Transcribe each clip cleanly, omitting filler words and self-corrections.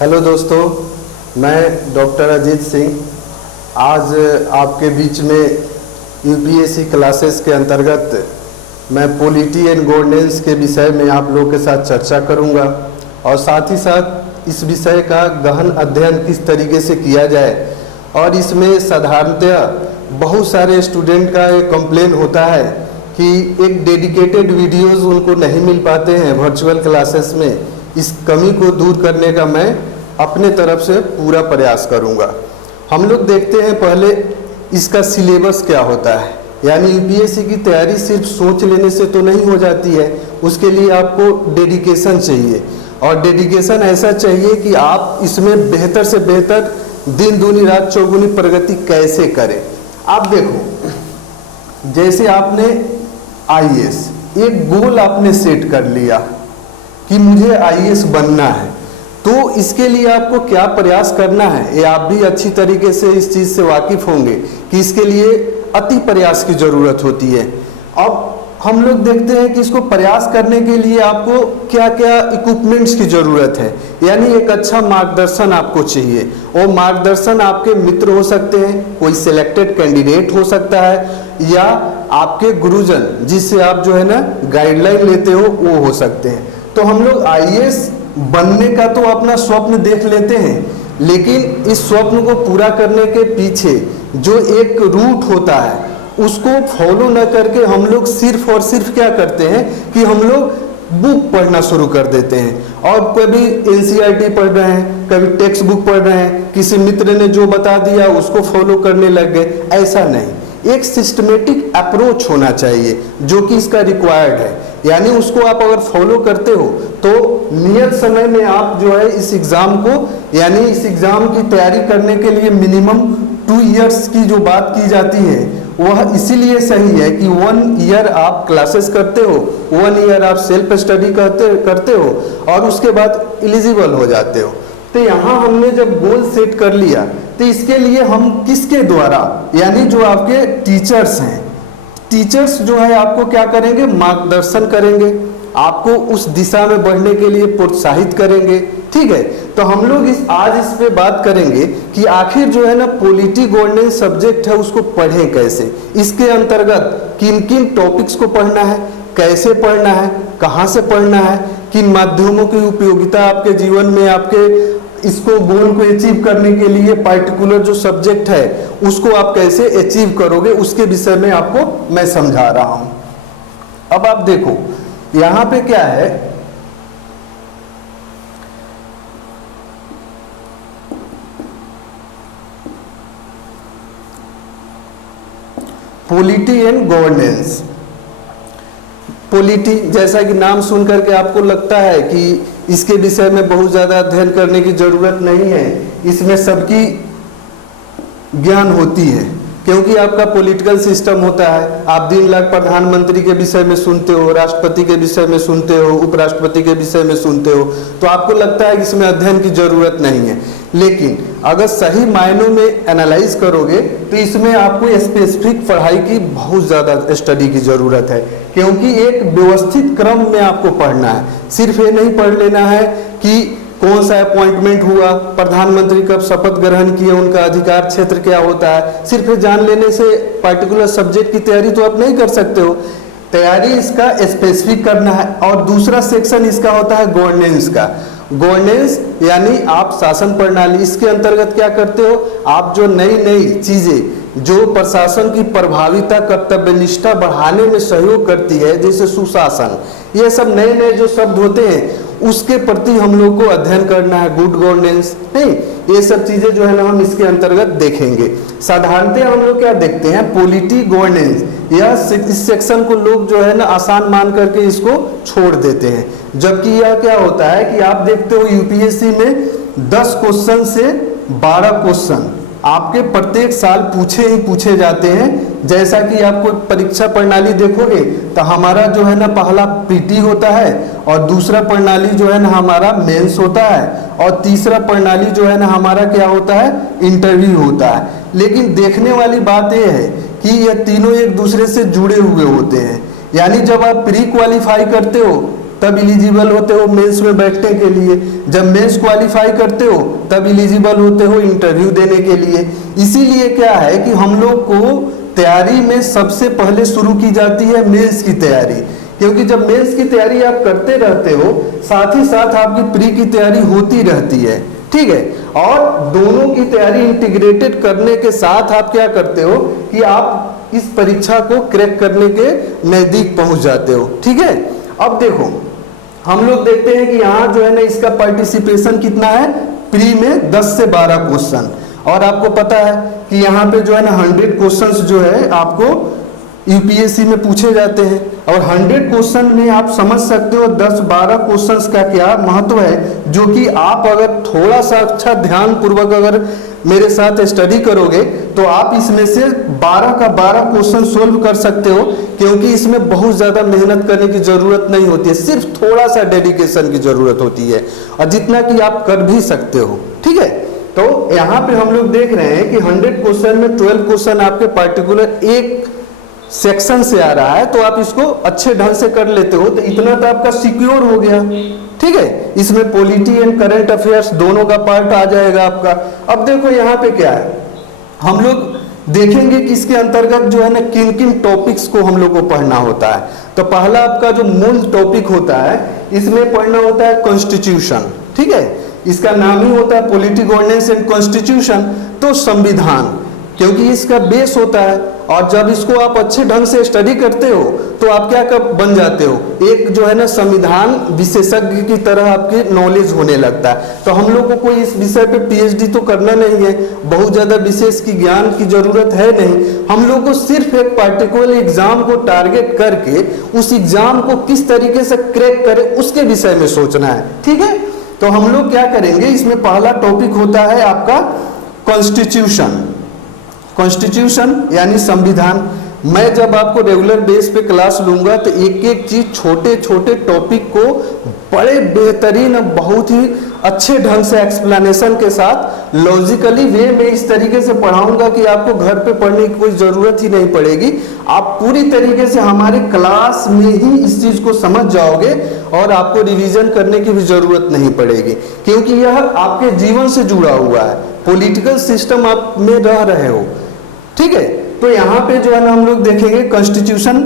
Hello दोस्तों, मैं doctor Ajit Singh आज आपके बीच में यूपीएससी क्लासेस के अंतर्गत मैं पॉलिटी एंड गवर्नेंस के विषय में आप लोगों के साथ चर्चा करूंगा और साथ ही साथ इस विषय का गहन अध्ययन किस तरीके से किया जाए। और इसमें साधारणतया बहुत सारे स्टूडेंट का एक कंप्लेन होता है कि एक डेडिकेटेड वीडियोस उनको नहीं मिल पाते हैं वर्चुअल क्लासेस में। इस कमी को दूर करने का मैं अपने तरफ से पूरा प्रयास करूंगा। हम लोग देखते हैं पहले इसका सिलेबस क्या होता है, यानी यूपीएससी की तैयारी सिर्फ सोच लेने से तो नहीं हो जाती है, उसके लिए आपको डेडिकेशन चाहिए। और डेडिकेशन ऐसा चाहिए कि आप इसमें बेहतर से बेहतर दिन दूनी रात चौगुनी प्रगति कैसे करें। आप देखो, जैसे आपने आईएएस एक गोल आपने सेट कर लिया कि मुझे आईएएस बनना है, तो इसके लिए आपको क्या प्रयास करना है ये आप भी अच्छी तरीके से इस चीज़ से वाकिफ होंगे कि इसके लिए अति प्रयास की ज़रूरत होती है। अब हम लोग देखते हैं कि इसको प्रयास करने के लिए आपको क्या क्या इक्विपमेंट्स की ज़रूरत है, यानी एक अच्छा मार्गदर्शन आपको चाहिए। वो मार्गदर्शन आपके मित्र हो सकते हैं, कोई सिलेक्टेड कैंडिडेट हो सकता है, या आपके गुरुजन जिससे आप जो है ना गाइडलाइन लेते हो वो हो सकते हैं। तो हम लोग आईएएस बनने का तो अपना स्वप्न देख लेते हैं, लेकिन इस स्वप्न को पूरा करने के पीछे जो एक रूट होता है उसको फॉलो न करके हम लोग सिर्फ और सिर्फ क्या करते हैं कि हम लोग बुक पढ़ना शुरू कर देते हैं और कभी एनसीईआरटी पढ़ रहे हैं, कभी टेक्स्ट बुक पढ़ रहे हैं, किसी मित्र ने जो बता दिया उसको फॉलो करने लग गए। ऐसा नहीं, एक सिस्टमेटिक अप्रोच होना चाहिए जो कि इसका रिक्वायर्ड है। यानी उसको आप अगर फॉलो करते हो तो नियत समय में आप जो है इस एग्ज़ाम को, यानी इस एग्ज़ाम की तैयारी करने के लिए मिनिमम 2 इयर्स की जो बात की जाती है वह इसीलिए सही है कि 1 ईयर आप क्लासेस करते हो, 1 ईयर आप सेल्फ स्टडी करते हो और उसके बाद एलिजिबल हो जाते हो। तो यहाँ हमने जब गोल सेट कर लिया तो इसके लिए हम किसके द्वारा, यानी जो आपके टीचर्स हैं, टीचर्स जो है आपको क्या करेंगे, मार्गदर्शन करेंगे, आपको उस दिशा में बढ़ने के लिए प्रोत्साहित करेंगे। ठीक है, तो हम लोग आज इस पे बात करेंगे कि आखिर जो है ना पॉलिटी गवर्नेंस सब्जेक्ट है उसको पढ़ें कैसे, इसके अंतर्गत किन किन टॉपिक्स को पढ़ना है, कैसे पढ़ना है, कहाँ से पढ़ना है, किन माध्यमों की उपयोगिता आपके जीवन में, आपके इसको गोल को अचीव करने के लिए पार्टिकुलर जो सब्जेक्ट है उसको आप कैसे अचीव करोगे, उसके विषय में आपको मैं समझा रहा हूं। अब आप देखो यहां पे क्या है, पॉलिटी एंड गवर्नेंस। पॉलिटी जैसा कि नाम सुन करके आपको लगता है कि इसके विषय में बहुत ज़्यादा अध्ययन करने की ज़रूरत नहीं है, इसमें सबकी ज्ञान होती है क्योंकि आपका पॉलिटिकल सिस्टम होता है। आप दिन रात प्रधानमंत्री के विषय में सुनते हो, राष्ट्रपति के विषय में सुनते हो, उपराष्ट्रपति के विषय में सुनते हो, तो आपको लगता है कि इसमें अध्ययन की ज़रूरत नहीं है। लेकिन अगर सही मायनों में एनालाइज करोगे तो इसमें आपको स्पेसिफिक पढ़ाई की बहुत ज़्यादा स्टडी की ज़रूरत है, क्योंकि एक व्यवस्थित क्रम में आपको पढ़ना है। सिर्फ ये नहीं पढ़ लेना है कि कौन सा अपॉइंटमेंट हुआ, प्रधानमंत्री कब शपथ ग्रहण किए, उनका अधिकार क्षेत्र क्या होता है, सिर्फ जान लेने से पार्टिकुलर सब्जेक्ट की तैयारी तो आप नहीं कर सकते हो। तैयारी इसका स्पेसिफिक करना है। और दूसरा सेक्शन इसका होता है गवर्नेंस का। गवर्नेंस यानी आप शासन प्रणाली, इसके अंतर्गत क्या करते हो, आप जो नई नई चीज़ें जो प्रशासन की प्रभाविता, कर्तव्यनिष्ठा बढ़ाने में सहयोग करती है, जैसे सुशासन, ये सब नए नए जो शब्द होते हैं उसके प्रति हम लोग को अध्ययन करना है। गुड गवर्नेंस नहीं, ये सब चीज़ें जो है ना हम इसके अंतर्गत देखेंगे। साधारणतः हम लोग क्या देखते हैं, पॉलिटी गवर्नेंस, यह इस सेक्शन को लोग जो है ना आसान मान करके इसको छोड़ देते हैं, जबकि यह क्या होता है कि आप देखते हो यूपीएससी में 10 क्वेश्चन से 12 क्वेश्चन आपके प्रत्येक साल पूछे ही पूछे जाते हैं। जैसा कि आपको परीक्षा प्रणाली देखोगे तो हमारा जो है ना पहला पीटी होता है और दूसरा प्रणाली जो है ना हमारा मेंस होता है और तीसरा प्रणाली जो है ना हमारा क्या होता है, इंटरव्यू होता है। लेकिन देखने वाली बात यह है कि ये तीनों एक दूसरे से जुड़े हुए होते हैं। यानी जब आप प्री क्वालिफाई करते हो तब एलिजिबल होते हो मेंस में बैठने के लिए, जब मेंस क्वालिफाई करते हो तब एलिजिबल होते हो इंटरव्यू देने के लिए। इसीलिए क्या है कि हम लोग को तैयारी में सबसे पहले शुरू की जाती है मेंस की तैयारी, क्योंकि जब मेंस की तैयारी आप करते रहते हो साथ ही साथ आपकी प्री की तैयारी होती रहती है, ठीक है। और दोनों की तैयारी इंटीग्रेटेड करने के साथ आप क्या करते हो कि आप इस परीक्षा को क्रैक करने के नजदीक पहुंच जाते हो, ठीक है। अब देखो हम लोग देखते हैं कि यहाँ जो है ना इसका पार्टिसिपेशन कितना है, प्री में 10 से 12 क्वेश्चन, और आपको पता है कि यहाँ पे जो है ना 100 क्वेश्चंस जो है आपको यूपीएससी में पूछे जाते हैं, और 100 क्वेश्चन में आप समझ सकते हो 10-12 क्वेश्चंस का क्या महत्व है, जो कि आप अगर थोड़ा सा अच्छा ध्यान पूर्वक अगर मेरे साथ स्टडी करोगे तो आप इसमें से 12 का 12 क्वेश्चन सोल्व कर सकते हो, क्योंकि इसमें बहुत ज़्यादा मेहनत करने की ज़रूरत नहीं होती है, सिर्फ थोड़ा सा डेडिकेशन की ज़रूरत होती है, और जितना कि आप कर भी सकते हो, ठीक है। तो यहाँ पे हम लोग देख रहे हैं कि 100 क्वेश्चन में 12 क्वेश्चन आपके पार्टिकुलर एक सेक्शन से आ रहा है, तो आप इसको अच्छे ढंग से कर लेते हो तो इतना तो आपका सिक्योर हो गया, ठीक है। इसमें पॉलिटी एंड करंट अफेयर्स दोनों का पार्ट आ जाएगा आपका। अब देखो यहाँ पे क्या है, हम लोग देखेंगे कि इसके अंतर्गत जो है ना किन किन टॉपिक्स को हम लोग को पढ़ना होता है। तो पहला आपका जो मूल टॉपिक होता है इसमें पढ़ना होता है कॉन्स्टिट्यूशन, ठीक है। इसका नाम ही होता है पॉलिटी गवर्नेंस एंड कॉन्स्टिट्यूशन, तो संविधान, क्योंकि इसका बेस होता है, और जब इसको आप अच्छे ढंग से स्टडी करते हो तो आप क्या कब बन जाते हो, एक जो है ना संविधान विशेषज्ञ की तरह आपकी नॉलेज होने लगता है। तो हम लोग को कोई इस विषय पे पीएचडी तो करना नहीं है, बहुत ज़्यादा विशेष की ज्ञान की जरूरत है नहीं, हम लोग को सिर्फ एक पार्टिकुलर एग्जाम को टारगेट करके उस एग्जाम को किस तरीके से क्रैक करें उसके विषय में सोचना है, ठीक है। तो हम लोग क्या करेंगे, इसमें पहला टॉपिक होता है आपका कॉन्स्टिट्यूशन। कॉन्स्टिट्यूशन यानी संविधान। मैं जब आपको रेगुलर बेस पे क्लास लूंगा तो एक एक चीज छोटे छोटे टॉपिक को बड़े बेहतरीन बहुत ही अच्छे ढंग से एक्सप्लेनेशन के साथ लॉजिकली वे में इस तरीके से पढ़ाऊंगा कि आपको घर पे पढ़ने की कोई ज़रूरत ही नहीं पड़ेगी। आप पूरी तरीके से हमारे क्लास में ही इस चीज़ को समझ जाओगे और आपको रिवीजन करने की भी ज़रूरत नहीं पड़ेगी, क्योंकि यह आपके जीवन से जुड़ा हुआ है, पॉलिटिकल सिस्टम आप में रह रहे हो, ठीक है। तो यहाँ पे जो है ना हम लोग देखेंगे कॉन्स्टिट्यूशन।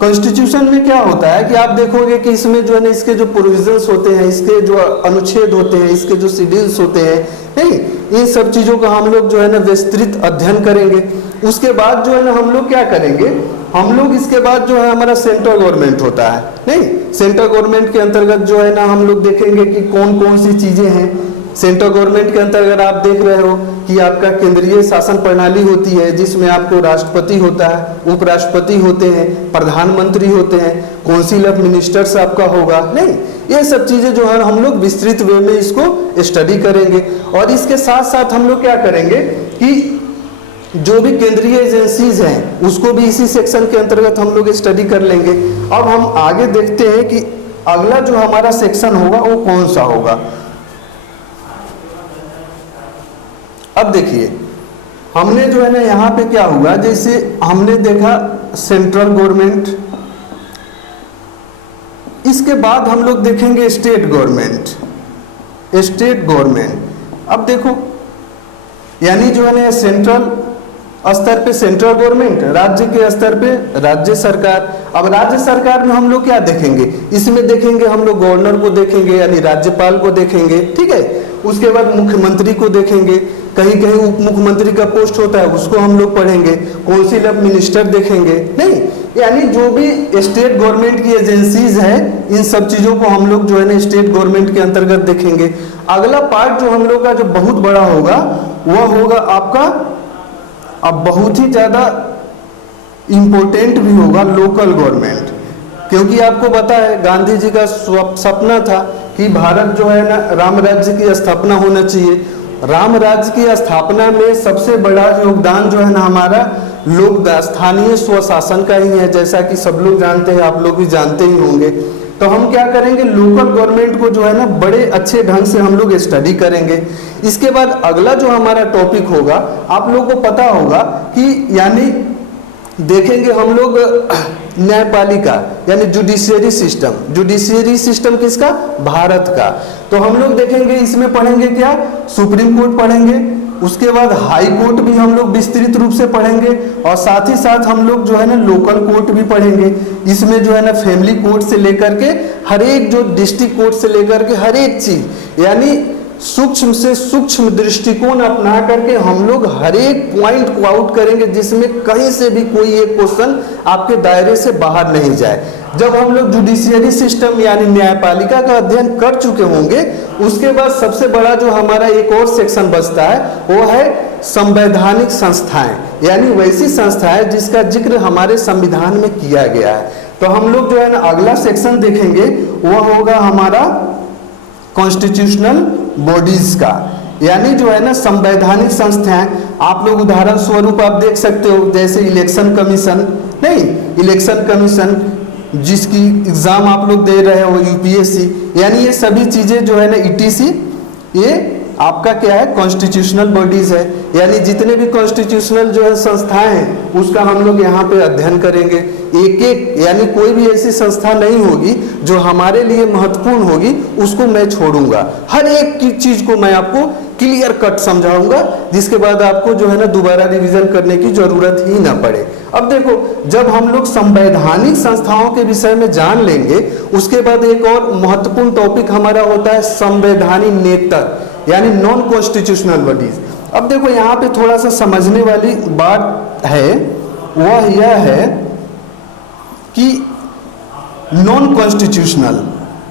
कॉन्स्टिट्यूशन में क्या होता है कि आप देखोगे कि इसमें जो है ना इसके जो प्रोविजंस होते हैं, इसके जो अनुच्छेद होते हैं, इसके जो शेड्यूल्स होते हैं, नहीं, इन सब चीज़ों का हम लोग जो है ना विस्तृत अध्ययन करेंगे। उसके बाद जो है ना हम लोग क्या करेंगे, हम लोग इसके बाद जो है हमारा सेंट्रल गवर्नमेंट होता है, नहीं, सेंट्रल गवर्नमेंट के अंतर्गत जो है ना हम लोग देखेंगे कि कौन कौन सी चीज़ें हैं। सेंट्रल गवर्नमेंट के अंतर्गत आप देख रहे हो कि आपका केंद्रीय शासन प्रणाली होती है, जिसमें आपको राष्ट्रपति होता है, उपराष्ट्रपति होते हैं, प्रधानमंत्री होते हैं, काउंसिल ऑफ मिनिस्टर्स आपका होगा, नहीं, ये सब चीज़ें जो है हम लोग विस्तृत वे में इसको स्टडी करेंगे। और इसके साथ साथ हम लोग क्या करेंगे कि जो भी केंद्रीय एजेंसीज हैं उसको भी इसी सेक्शन के अंतर्गत हम लोग स्टडी कर लेंगे। अब हम आगे देखते हैं कि अगला जो हमारा सेक्शन होगा वो कौन सा होगा। अब देखिए हमने जो है ना यहाँ पे क्या हुआ, जैसे हमने देखा सेंट्रल गवर्नमेंट, इसके बाद हम लोग देखेंगे स्टेट गवर्नमेंट। स्टेट गवर्नमेंट अब देखो यानी जो है ना सेंट्रल स्तर पे सेंट्रल गवर्नमेंट, राज्य के स्तर पे राज्य सरकार। अब राज्य सरकार में हम लोग क्या देखेंगे, इसमें देखेंगे हम लोग गवर्नर को देखेंगे यानी राज्यपाल को देखेंगे, ठीक है। उसके बाद मुख्यमंत्री को देखेंगे, कहीं कहीं उप मुख्यमंत्री का पोस्ट होता है उसको हम लोग पढ़ेंगे, काउंसिल ऑफ मिनिस्टर देखेंगे, नहीं, यानी जो भी स्टेट गवर्नमेंट की एजेंसीज है इन सब चीज़ों को हम लोग जो है ना स्टेट गवर्नमेंट के अंतर्गत देखेंगे। अगला पार्ट जो हम लोग का जो बहुत बड़ा होगा वह होगा आपका, अब बहुत ही ज़्यादा इम्पोर्टेंट भी होगा, लोकल गवर्नमेंट। क्योंकि आपको पता है गांधी जी का सपना था कि भारत जो है ना राम राज्य की स्थापना होना चाहिए। राम राज्य की स्थापना में सबसे बड़ा योगदान जो है ना हमारा लोक स्थानीय स्वशासन का ही है, जैसा कि सब लोग जानते हैं, आप लोग भी जानते ही होंगे। तो हम क्या करेंगे, लोकल गवर्नमेंट को जो है ना बड़े अच्छे ढंग से हम लोग स्टडी करेंगे। इसके बाद अगला जो हमारा टॉपिक होगा, आप लोगों को पता होगा कि यानी देखेंगे हम लोग न्यायपालिका यानी जुडिशियरी सिस्टम। जुडिशियरी सिस्टम किसका? भारत का। तो हम लोग देखेंगे इसमें पढ़ेंगे क्या, सुप्रीम कोर्ट पढ़ेंगे, उसके बाद हाई कोर्ट भी हम लोग विस्तृत रूप से पढ़ेंगे, और साथ ही साथ हम लोग जो है ना लोकल कोर्ट भी पढ़ेंगे। इसमें जो है ना फैमिली कोर्ट से लेकर के हर एक, जो डिस्ट्रिक्ट कोर्ट से लेकर के हर एक चीज, यानी सूक्ष्म से सूक्ष्म दृष्टिकोण अपना करके हम लोग हर एक पॉइंट को आउट करेंगे, जिसमें कहीं से भी कोई एक क्वेश्चन आपके दायरे से बाहर नहीं जाए। जब हम लोग जुडिशियरी सिस्टम यानी न्यायपालिका का अध्ययन कर चुके होंगे, उसके बाद सबसे बड़ा जो हमारा एक और सेक्शन बचता है वो है संवैधानिक संस्थाएं, यानी वैसी संस्थाएं जिसका जिक्र हमारे संविधान में किया गया है। तो हम लोग जो है ना अगला सेक्शन देखेंगे वह होगा हमारा कॉन्स्टिट्यूशनल बॉडीज का, यानी जो है ना संवैधानिक संस्थाएं। आप लोग उदाहरण स्वरूप आप देख सकते हो, जैसे इलेक्शन कमीशन, नहीं इलेक्शन कमीशन जिसकी एग्जाम आप लोग दे रहे हो, यूपीएससी, यानी ये सभी चीजें जो है ना ईटीसी, ये आपका क्या है, कॉन्स्टिट्यूशनल बॉडीज है। यानी जितने भी कॉन्स्टिट्यूशनल जो है संस्थाएं हैं उसका हम लोग यहाँ पे अध्ययन करेंगे एक एक, यानी कोई भी ऐसी संस्था नहीं होगी जो हमारे लिए महत्वपूर्ण होगी उसको मैं छोड़ूंगा। हर एक की चीज को मैं आपको क्लियर कट समझाऊंगा, जिसके बाद आपको जो है ना दोबारा रिवीजन करने की जरूरत ही ना पड़े। अब देखो, जब हम लोग संवैधानिक संस्थाओं के विषय में जान लेंगे, उसके बाद एक और महत्वपूर्ण टॉपिक हमारा होता है संवैधानिकेतर, यानी नॉन कॉन्स्टिट्यूशनल बॉडीज। अब देखो यहाँ पे थोड़ा सा समझने वाली बात है, वह यह है कि नॉन कॉन्स्टिट्यूशनल,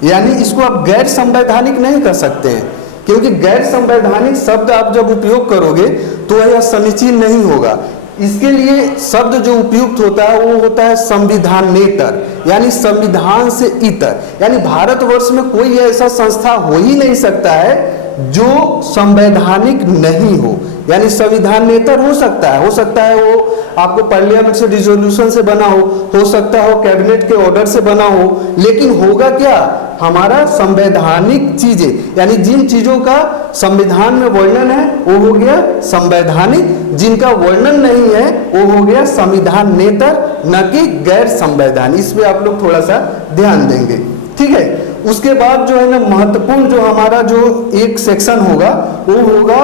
यानी इसको आप गैर संवैधानिक नहीं कर सकते हैं, क्योंकि गैर संवैधानिक शब्द आप जब उपयोग करोगे तो यह समीचीन नहीं होगा। इसके लिए शब्द जो उपयुक्त होता है वो होता है संविधानेतर, यानी संविधान से इतर, यानी भारतवर्ष में कोई ऐसा संस्था हो ही नहीं सकता है जो संवैधानिक नहीं हो। यानी संविधानेतर हो सकता है वो आपको पार्लियामेंट से रिजोल्यूशन से बना हो सकता हो कैबिनेट के ऑर्डर से बना हो, लेकिन होगा क्या, हमारा संवैधानिक चीजें, यानी जिन चीजों का संविधान में वर्णन है वो हो गया संवैधानिक, जिनका वर्णन नहीं है वो हो गया संविधानेतर, न कि गैर संवैधानिक। इस पे आप लोग थोड़ा सा ध्यान देंगे, ठीक है। उसके बाद जो है ना महत्वपूर्ण जो हमारा जो एक सेक्शन होगा वो होगा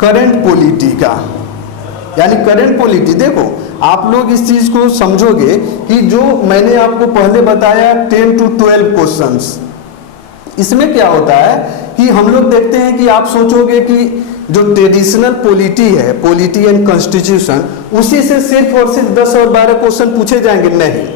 करंट पॉलिटी का, यानी करंट पॉलिटी। देखो आप लोग इस चीज को समझोगे कि जो मैंने आपको पहले बताया 10 to 12 क्वेश्चंस, इसमें क्या होता है कि हम लोग देखते हैं कि आप सोचोगे कि जो ट्रेडिशनल पॉलिटी है, पॉलिटी एंड कॉन्स्टिट्यूशन, उसी से सिर्फ और सिर्फ 10 और 12 क्वेश्चन पूछे जाएंगे। नहीं,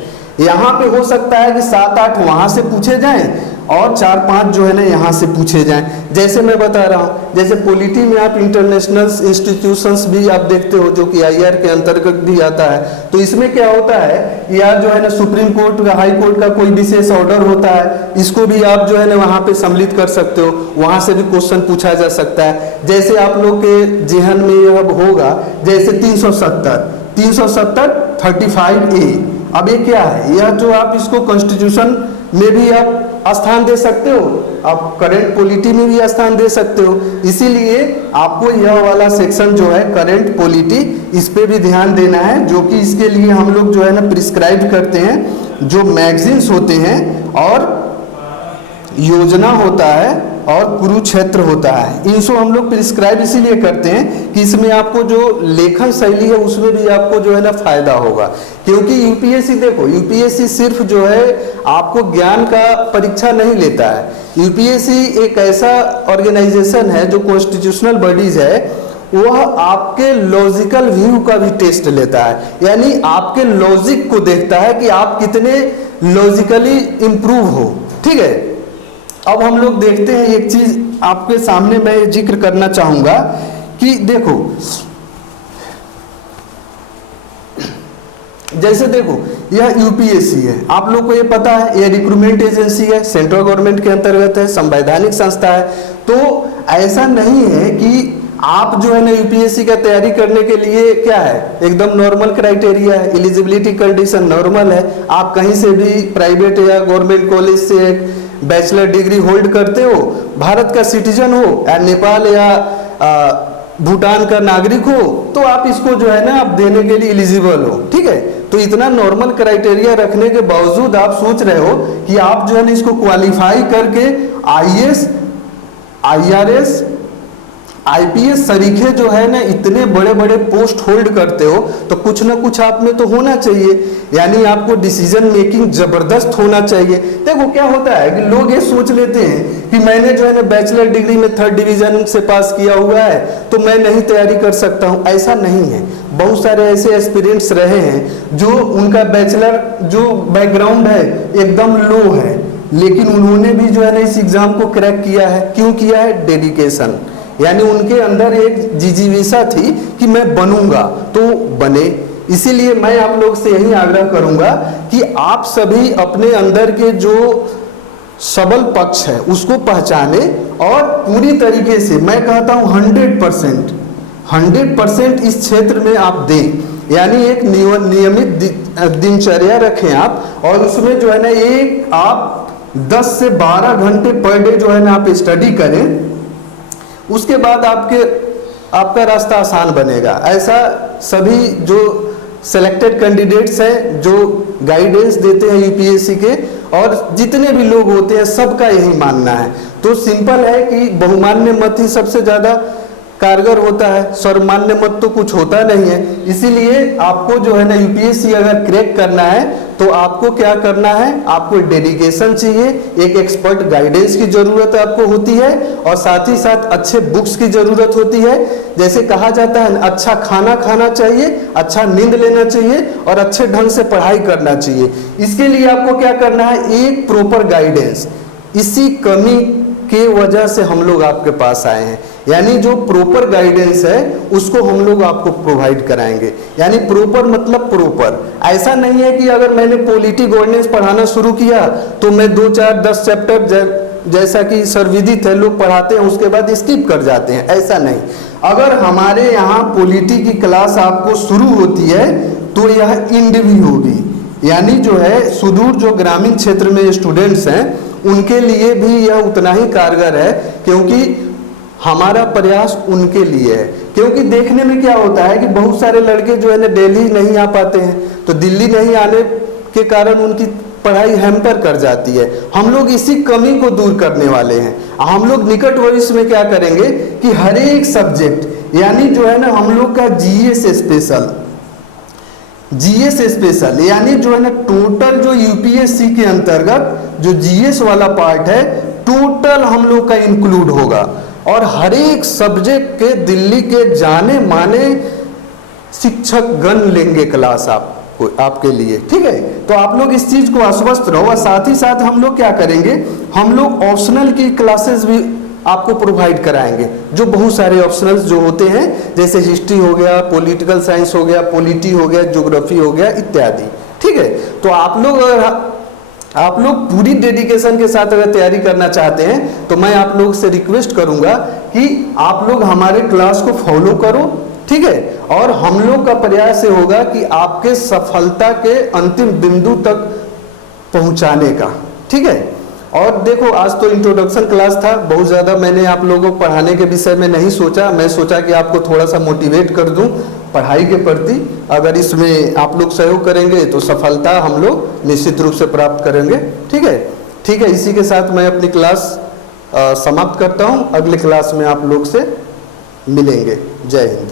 यहाँ पे हो सकता है कि 7-8 वहां से पूछे जाएं और 4-5 जो है ना यहाँ से पूछे जाएं। जैसे मैं बता रहा हूँ, जैसे पॉलिटी में आप इंटरनेशनल इंस्टीट्यूशंस भी आप देखते हो जो कि आईआर के अंतर्गत भी आता है। तो इसमें क्या होता है, या जो है ना सुप्रीम कोर्ट का, हाई कोर्ट का कोई विशेष ऑर्डर होता है, इसको भी आप जो है ना वहाँ पे सम्मिलित कर सकते हो, वहाँ से भी क्वेश्चन पूछा जा सकता है। जैसे आप लोग के जेहन में यह होगा, जैसे 370 35A। अब ये क्या है, यह जो आप इसको कॉन्स्टिट्यूशन में भी आप स्थान दे सकते हो, आप करंट पॉलिटी में भी स्थान दे सकते हो। इसीलिए आपको यह वाला सेक्शन जो है करंट पॉलिटी, इस पे भी ध्यान देना है, जो कि इसके लिए हम लोग जो है ना प्रिस्क्राइब करते हैं, जो मैगजीन्स होते हैं और योजना होता है और कुरुक्षेत्र होता है, इनको हम लोग प्रिस्क्राइब इसीलिए करते हैं कि इसमें आपको जो लेखन शैली है उसमें भी आपको जो है ना फायदा होगा। क्योंकि यूपीएससी, देखो यूपीएससी सिर्फ जो है आपको ज्ञान का परीक्षा नहीं लेता है। यूपीएससी एक ऐसा ऑर्गेनाइजेशन है जो कॉन्स्टिट्यूशनल बॉडीज है, वह आपके लॉजिकल व्यू का भी टेस्ट लेता है, यानी आपके लॉजिक को देखता है कि आप कितने लॉजिकली इंप्रूव हो, ठीक है। अब हम लोग देखते हैं, एक चीज आपके सामने मैं जिक्र करना चाहूंगा कि देखो, जैसे देखो यह यूपीएससी है, आप लोग को ये पता है, यह रिक्रूटमेंट एजेंसी है, सेंट्रल गवर्नमेंट के अंतर्गत है, संवैधानिक संस्था है। तो ऐसा नहीं है कि आप जो है ना यूपीएससी का तैयारी करने के लिए क्या है, एकदम नॉर्मल क्राइटेरिया है, एलिजिबिलिटी कंडीशन नॉर्मल है, आप कहीं से भी प्राइवेट या गवर्नमेंट कॉलेज से एक बैचलर डिग्री होल्ड करते हो, भारत का सिटीजन हो, या नेपाल या भूटान का नागरिक हो तो आप इसको जो है ना आप देने के लिए एलिजिबल हो, ठीक है। तो इतना नॉर्मल क्राइटेरिया रखने के बावजूद आप सोच रहे हो कि आप जो है ना इसको क्वालिफाई करके आईएएस, आईआरएस, आईपीएस सरीखे जो है ना इतने बड़े बड़े पोस्ट होल्ड करते हो, तो कुछ ना कुछ आप में तो होना चाहिए, यानी आपको डिसीजन मेकिंग जबरदस्त होना चाहिए। देखो क्या होता है कि लोग ये सोच लेते हैं कि मैंने जो है ना बैचलर डिग्री में 3rd डिवीजन से पास किया हुआ है तो मैं नहीं तैयारी कर सकता हूँ। ऐसा नहीं है। बहुत सारे ऐसे एस्पिरेंट्स रहे हैं जो उनका बैचलर जो बैकग्राउंड है एकदम लो है, लेकिन उन्होंने भी जो है ना इस एग्जाम को क्रैक किया है। क्यों किया है? डेडिकेशन, यानी उनके अंदर एक जिजीविषा थी कि मैं बनूंगा तो बने। इसीलिए मैं आप लोग से यही आग्रह करूंगा कि आप सभी अपने अंदर के जो सबल पक्ष है उसको पहचाने और पूरी तरीके से, मैं कहता हूं 100% इस क्षेत्र में आप दें। यानी एक नियमित दिनचर्या रखें आप, और उसमें जो है ना एक आप 10 से 12 घंटे पर डे जो है ना आप स्टडी करें। उसके बाद आपका रास्ता आसान बनेगा। ऐसा सभी जो सिलेक्टेड कैंडिडेट्स हैं जो गाइडेंस देते हैं यूपीएससी के, और जितने भी लोग होते हैं सबका यही मानना है। तो सिंपल है कि बहुमान्य मत ही सबसे ज़्यादा कारगर होता है, सर्वमान्य मत तो कुछ होता नहीं है। इसीलिए आपको जो है ना यूपीएससी अगर क्रैक करना है तो आपको क्या करना है? आपको डेडिकेशन चाहिए, एक एक्सपर्ट गाइडेंस की जरूरत आपको होती है, और साथ ही साथ अच्छे बुक्स की जरूरत होती है। जैसे कहा जाता है अच्छा खाना खाना चाहिए, अच्छा नींद लेना चाहिए और अच्छे ढंग से पढ़ाई करना चाहिए। इसके लिए आपको क्या करना है? एक प्रॉपर गाइडेंस। इसी कमी के वजह से हम लोग आपके पास आए हैं, यानी जो प्रॉपर गाइडेंस है उसको हम लोग आपको प्रोवाइड कराएंगे। यानी प्रॉपर मतलब प्रॉपर, ऐसा नहीं है कि अगर मैंने पॉलिटी गवर्नेंस पढ़ाना शुरू किया तो मैं 2, 4, 10 चैप्टर जैसा कि सर्वविदित है लोग पढ़ाते हैं उसके बाद स्किप कर जाते हैं, ऐसा नहीं। अगर हमारे यहाँ पॉलिटी की क्लास आपको शुरू होती है तो यह इंड भी होगी, यानी जो है सुदूर जो ग्रामीण क्षेत्र में स्टूडेंट्स हैं उनके लिए भी यह उतना ही कारगर है, क्योंकि हमारा प्रयास उनके लिए है। क्योंकि देखने में क्या होता है कि बहुत सारे लड़के जो है ना दिल्ली नहीं आ पाते हैं, तो दिल्ली नहीं आने के कारण उनकी पढ़ाई हैम्पर कर जाती है। हम लोग इसी कमी को दूर करने वाले हैं। हम लोग निकट भविष्य में क्या करेंगे कि हर एक सब्जेक्ट, यानी जो है ना हम लोग का जीएस स्पेशल यानी जो है ना टोटल जो यूपीएससी के अंतर्गत जो जीएस वाला पार्ट है टोटल हम लोग का इंक्लूड होगा, और हर एक सब्जेक्ट के दिल्ली के जाने माने शिक्षक गण लेंगे क्लास आपके लिए, ठीक है। तो आप लोग इस चीज को आश्वस्त रहो। और साथ ही साथ हम लोग क्या करेंगे, हम लोग ऑप्शनल की क्लासेस भी आपको प्रोवाइड कराएंगे। जो बहुत सारे ऑप्शनल्स जो होते हैं, जैसे हिस्ट्री हो गया, पॉलिटिकल साइंस हो गया, पॉलिटी हो गया, ज्योग्राफी हो गया इत्यादि, ठीक है। तो आप लोग पूरी डेडिकेशन के साथ अगर तैयारी करना चाहते हैं तो मैं आप लोग से रिक्वेस्ट करूंगा कि आप लोग हमारे क्लास को फॉलो करो, ठीक है। और हम लोग का प्रयास ये होगा कि आपके सफलता के अंतिम बिंदु तक पहुंचाने का, ठीक है। और देखो आज तो इंट्रोडक्शन क्लास था, बहुत ज़्यादा मैंने आप लोगों को पढ़ाने के विषय में नहीं सोचा। मैं सोचा कि आपको थोड़ा सा मोटिवेट कर दूं पढ़ाई के प्रति। अगर इसमें आप लोग सहयोग करेंगे तो सफलता हम लोग निश्चित रूप से प्राप्त करेंगे, ठीक है। ठीक है, इसी के साथ मैं अपनी क्लास समाप्त करता हूं। अगले क्लास में आप लोग से मिलेंगे। जय हिंद।